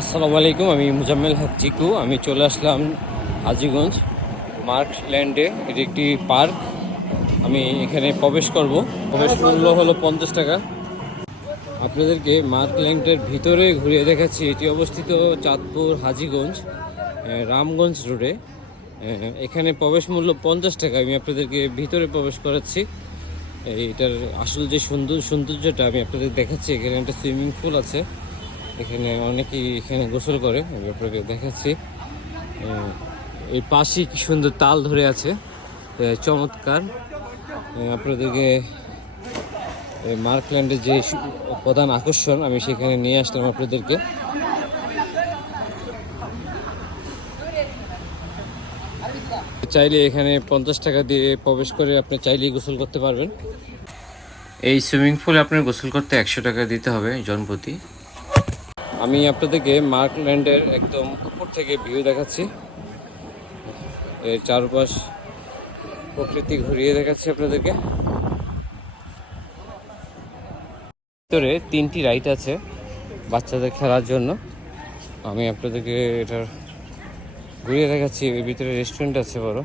আসসালামু আলাইকুম, আমি মুজাম্মেল হক চিকু। আমি চলে আসলাম হাজীগঞ্জ মার্ক ল্যান্ডে। এটি একটি পার্ক। আমি এখানে প্রবেশ করব। প্রবেশ মূল্য হলো 50 টাকা। আপনাদেরকে মার্ক ল্যান্ডের ভিতরে ঘুরিয়ে দেখাচ্ছি। এটি অবস্থিত চাঁদপুর হাজীগঞ্জ রামগঞ্জ রোডে। এখানে প্রবেশ মূল্য 50 টাকা। আমি আপনাদেরকে ভিতরে প্রবেশ করাচ্ছি। এটার আসল যে সৌন্দর্যটা আমি আপনাদের দেখাচ্ছি। এখানে একটা সুইমিং পুল আছে, এখানে অনেকেই এখানে গোসল করে। আমি আপনাকে দেখাচ্ছি। এই পাশেই কি সুন্দর তাল ধরে আছে, চমৎকার। আপনাদেরকে মার্কল্যান্ডের যে প্রধান আকর্ষণ আমি সেখানে নিয়ে আসলাম আপনাদেরকে। চাইলে এখানে 50 টাকা দিয়ে প্রবেশ করে আপনি চাইলেই গোসল করতে পারবেন। এই সুইমিং পুলে আপনার গোসল করতে 100 টাকা দিতে হবে জনপ্রতি। আমি আপনাদেরকে মার্কল্যান্ডের একদম উপর থেকে ভিউ দেখাচ্ছি। এর চারপাশ প্রকৃতি ঘুরিয়ে দেখাচ্ছি আপনাদেরকে। ভিতরে 3টি রাইড আছে বাচ্চাদের খেলার জন্য। আমি আপনাদেরকে এটার ঘুরিয়ে দেখাচ্ছি। এর ভিতরে রেস্টুরেন্ট আছে বড়।